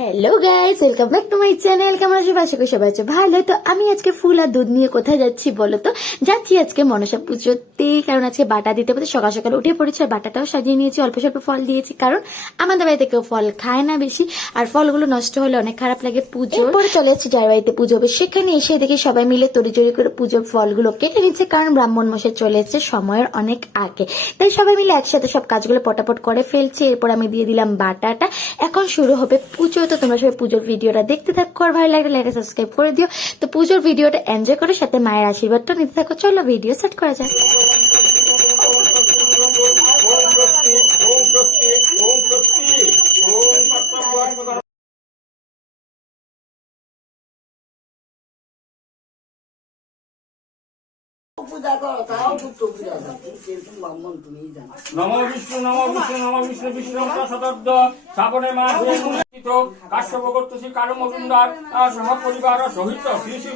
Hello guys, welcome back to my channel. কেমন আছো? আশা করি সবাই আছো ভালো। তো আমি আজকে ফুল আর দুধ নিয়ে কোথায় যাচ্ছি বলো তো? যাচ্ছি আজকে মনসা পুজোতে, কারণ আজকে বাটা দিতে বলতে সকাল সকাল উঠে পড়েছি আর বাটাটাও সাজিয়ে নিয়েছি, অল্প স্বল্প ফল দিয়েছি, কারণ আমাদের বাড়িতে কেউ ফল খায় না বেশি, আর ফলগুলো নষ্ট হলে অনেক খারাপ লাগে। পুজো পরে চলে যাচ্ছি যার বাড়িতে পুজো হবে, সেখানে এসে দেখি সবাই মিলে তড়িজড়ি করে পুজোর ফলগুলো কেটে নিচ্ছে, কারণ ব্রাহ্মণ মশাই চলে এসেছে সময়ের অনেক আগে। তাই সবাই মিলে একসাথে সব কাজগুলো পটাপট করে ফেলছে। এরপর আমি দিয়ে দিলাম বাটাটা। এখন শুরু হবে পুজো। তো তোমরা সবাই পুজোর ভিডিওটা দেখতে থাকো, আর ভালো লাগলে লাইক সাবস্ক্রাইব করে দিও। তো পুজোর ভিডিওটা এনজয় করে সাথে মায়ের আশীর্বাদটা নিতে থাকো। চলো ভিডিও স্টার্ট করা যাক। নম বিষ্ণু নম বিষ্ণু নম বিষ্ণু বিষ্ণু প্রসাদ শ্রাবণে মাসে অনুষ্ঠিত কাশ্যপ গোত্রী কালো মজুমদার সহ পরিবার সহিত শ্রী শ্রী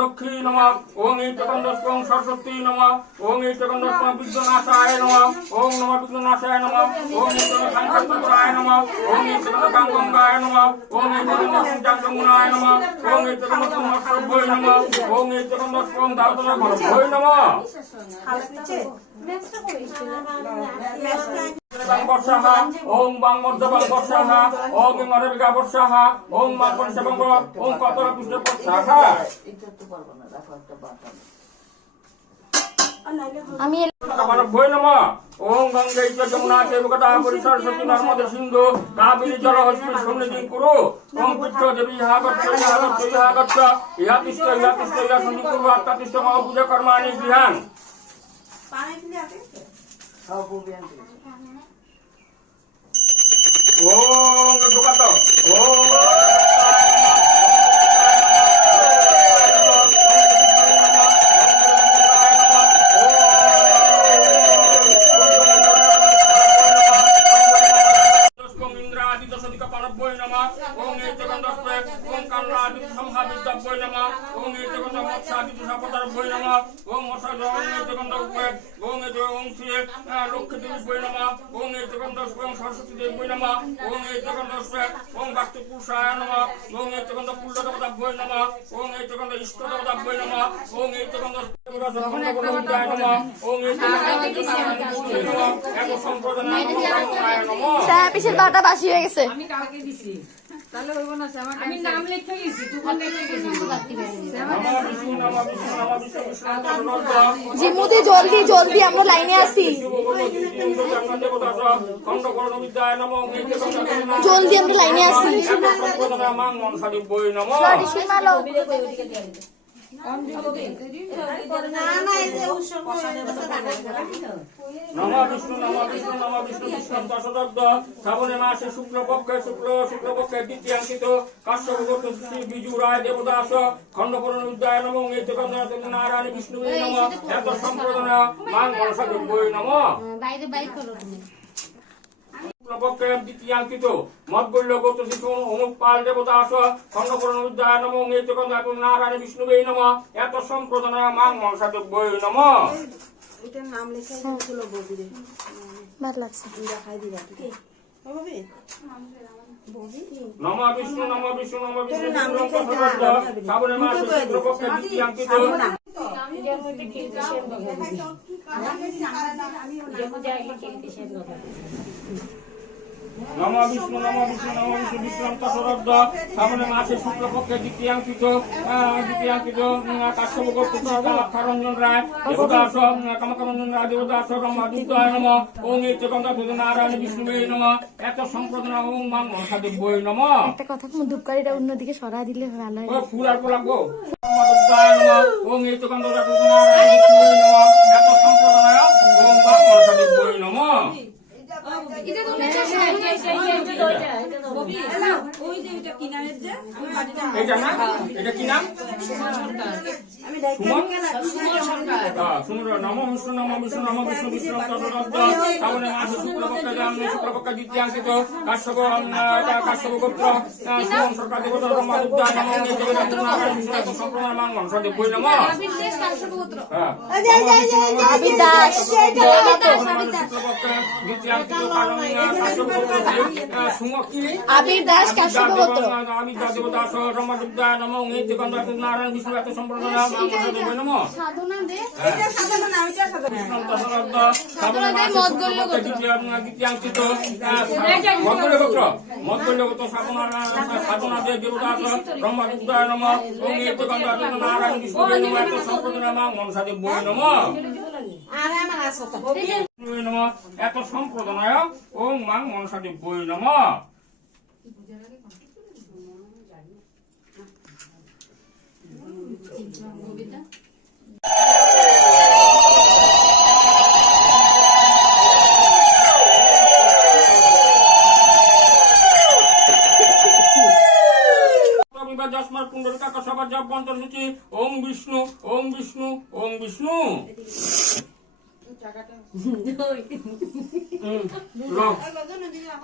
লক্ষ্মী নম ওং এইকন্দস্বং সরস্বতী নম ওং এইকন্দস্বং বিঘ্ননাশায় নম ওং নম বিঘ্ননাশায় নম ওং এইকন্দস্বং নম ওং এইকন্দস্বং গঙ্গায় নম ওং এইকন্দস্বং যমুনায় নম ওং এইকন্দস্বং মৎস্যভ্যৈ নম ওং এইকন্দস্বং দারুণভ্যৈ নম বর্ষাহা ওং বাং মর্যাবাং বর্ষাহা ওং মরবিকা বর্ষাহা ওং মা পঞ্চবঙ্গ ওং কতরা পুষ্প বর্ষাহা। আমি ভৈ নম ওং গঙ্গে যমুনা চৈবগতা সরস্বতী নর্মদে সিন্ধু কাবেরী জলহস্মি সন্নিধিং কুরু ওং পৃষ্ঠ দেবী ইহাগচ্ছ ইহাগচ্ছ ইহাগচ্ছ ইহাতিষ্ঠ ইহাতিষ্ঠ ইহা সন্ধি কুরু আত্মাতিষ্ঠ মহ পূজা কর্মাণি গৃহান। ওং দুকাত ওং সরস্বতী দেবী নম ওং ওং বাস্তু পুরুষায় নম ওং কুল দেবতা বৈ নম ওং ইষ্ট দেবতা বৈ নম ওং পিসের বাটা বাসি হয়ে গেছে। জিমুদি জলদি জলদি আমরা লাইনে আসি, জলদি আমরা লাইনে আসি। নম বিষ্ণু নম বিষ্ণু নম বিষ্ণু বিষ্ণু দশদগ্ধ শ্রাবণে মাসে শুক্লপক্ষে দ্বিতীয়াঙ্কিত কাশ্যপ গোত্র শ্রী বিজু রায় দেবদাস খণ্ডপুরণ উদ্যায় নম নারায়ণ বিষ্ণু নম এত সম্প্রদান মান মনসা দেবৈ নম। শুক্লপক্ষে দ্বিতীয়াঙ্কিত মদগল্য গোত্র শিশু অনুপ পাল দেবদাস খণ্ডপুরণ উদ্যায় নম নারায়ণ বিষ্ণু নম এত সম্প্রদান মান মনসা দেবৈ নম। এটার নাম লেখা এগুলো বলবি রে ভালো লাগছে। দেখাই দিবা হবে নম বিষ্ণু নম বিষ্ণু নম বিষ্ণু শ্রাবণে মাসে শুক্লপক্ষে দ্বিতীয়াঙ্কিত নম বিষ্ণু নম বিষ্ণু নম বিষ্ণু বিষ্ণু দশরথ শ্রাবণে মাসে শুক্লপক্ষে দ্বিতীয়াঙ্কিত কাশ্যপ গোত্র কামাখ্যারঞ্জন রায় দেবদাস কামাখ্যারঞ্জন রায় দেবদাস ব্রহ্মাদিত্যায় নম ওং নারায়ণ বিষ্ণু নম এত সম্প্রদান ওং মান মনসা দেবৈ নম। একটা কথা, ধূপকাঠিটা অন্যদিকে সরা দিলে ভালো হয়। ফুল আর লাগবো ওং নারায়ণ বিষ্ণু নম এত সম্প্রদান ওং মান মনসা দেবৈ নম। ওই যে এটা কিনারের যে ওই বাড়িটা এটা না, এটা কি নাম? আমি দেখে সুমন? গেলাম সুমন, নমো বিষ্ণু নমো বিষ্ণু নমো বিষ্ণু বিষ্ণু তৎসদত্ত শ্রাবণে মাসে শুক্লপক্ষে জামনে শুক্লপক্ষে দ্বিতীয়াঙ্কিত কাশ্যপ গোত্র সুমন সরকার দেবতা ব্রহ্মাদুদ্দা নমো দেবতা নারায়ণ বিষ্ণু এত সম্প্রদায় মান মনসাদেব বই নমো। হ্যাঁ, আবির দাস শুক্লপক্ষে দ্বিতীয়াঙ্কিত কাশ্যপ গোত্র সুমন কি? আবির দাস কাশ্যপ গোত্র। আমি দেবতা ব্রহ্মাদুদ্দা নমো নারায়ণ বিষ্ণু এত সম্প্রদায় মান মনসাদেব বই নমো। এটা সাজানো না ওইটা সাজানো আরে আমার আসতো এত সম্প্রদায় ওং মাং মনসাদেব বই নম। যস্মার কুণ্ডলিকা কসবার জপ মন্ত্রসূচি ওং বিষ্ণু ওং বিষ্ণু ওং বিষ্ণু।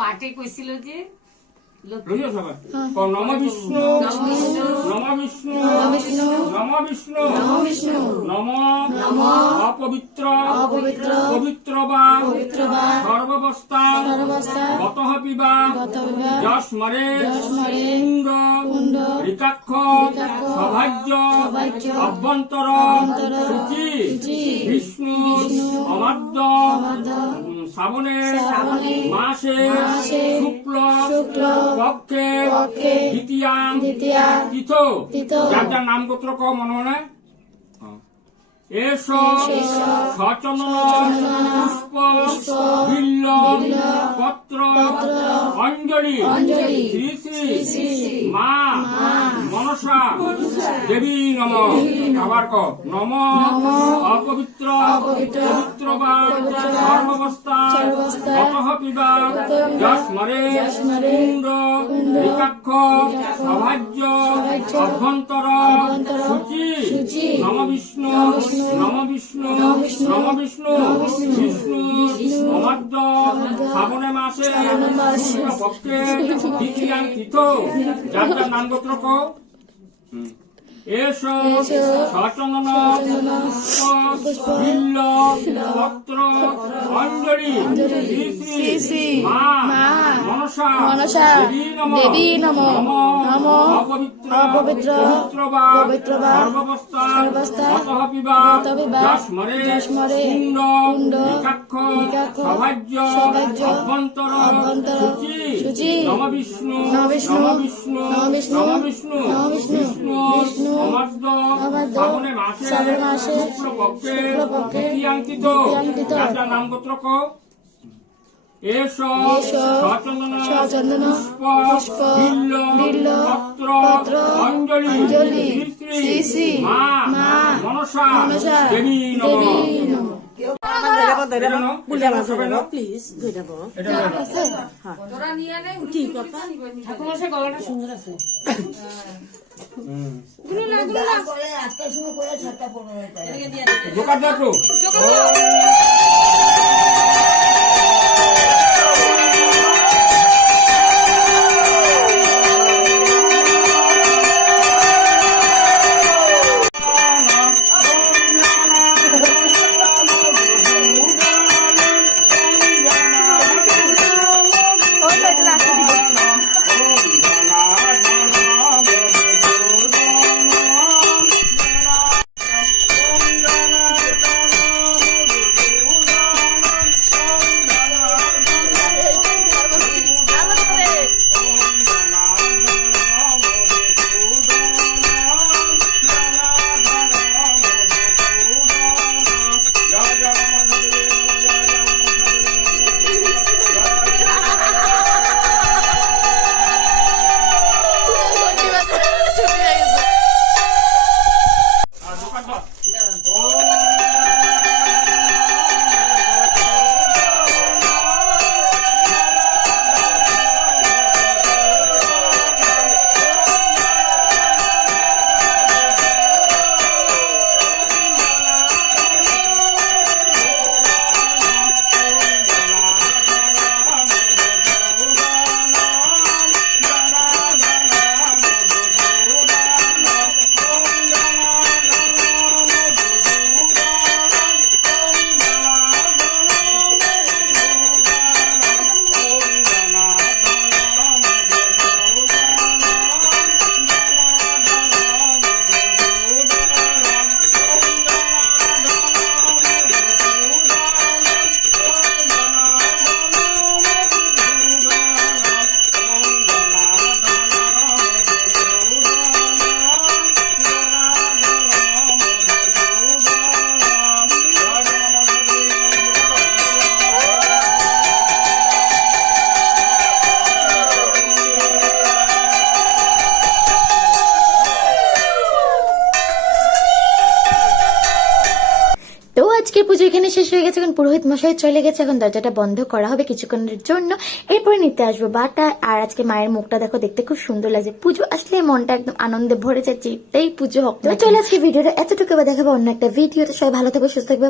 পাটে কইছিল যে নম বিষ্ণু নম বিষ্ণু নম বিষ্ণু নম অপবিত্র পবিত্র বা সর্বাবস্থা গতঃ পিবা যস্মরে কুণ্ড ঋকাক্ষ সভাজ্য অভ্যন্তর শুচি বিষ্ণু অমাদ্য শ্রাবণে মাসে শুক্ল পক্ষে দ্বিতীয়াং তিথ যার যার নাম গোত্র ক মনে মনে এস সচন্দন পুষ্প বিল্ল পত্র অঞ্জলি শ্রী শ্রী মা মনসা দেবী নম। আবার ক নম অপবিত্র পবিত্র বা সর্বাবস্থা গতঃ পিবা যস্মরে কুণ্ড ঋকাক্ষ সভাজ্য অভ্যন্তর শুচি নম বিষ্ণু নম বিষ্ণু নম বিষ্ণু বিষ্ণু অমাদ্য শ্রাবণে মাসে পক্ষে দ্বিতীয়াং তিথ যার যার নাম গোত্র ক এস সচন্দন পুষ্প বিল্ল পত্র অঞ্জলি শ্রী শ্রী মা মনসা দেবী নম। অপবিত্র পবিত্র বা সর্বাবস্থা গতঃ পিবা যস্মরে কুণ্ড ঋকাক্ষ সভাজ্য অভ্যন্তর শুচি নম বিষ্ণু নম বিষ্ণু নম বিষ্ণু বিষ্ণু অমাদ্য শ্রাবণে মাসে শুক্লপক্ষে দ্বিতীয়াঙ্কিত যার যার নাম গোত্র ক এস সচন্দন পুষ্প বিল্ল পত্র অঞ্জলি শ্রী শ্রী মা মনসা দেবী নম। প্লিজ ধরে দেবো তোরা নিয়ে নেই কি কথা ঠাকুমার সে গলাটা সুন্দর আছে। দোকান দেখো পুজো এখানে শেষ হয়ে গেছে, এখন পুরোহিত মশাই চলে গেছে, এখন দরজাটা বন্ধ করা হবে কিছুক্ষণের জন্য, এরপরে নিতে আসবো বাটা। আর আজকে মায়ের মুখটা দেখো, দেখতে খুব সুন্দর লাগছে, পুজো আসলে মনটা একদম আনন্দে ভরে যাচ্ছে, এটাই পুজো হোক। তো চলে আজকে ভিডিওটা এতটুকু, দেখাবো অন্য একটা ভিডিওতে। সবাই ভালো থাকবে, সুস্থ থাকবে।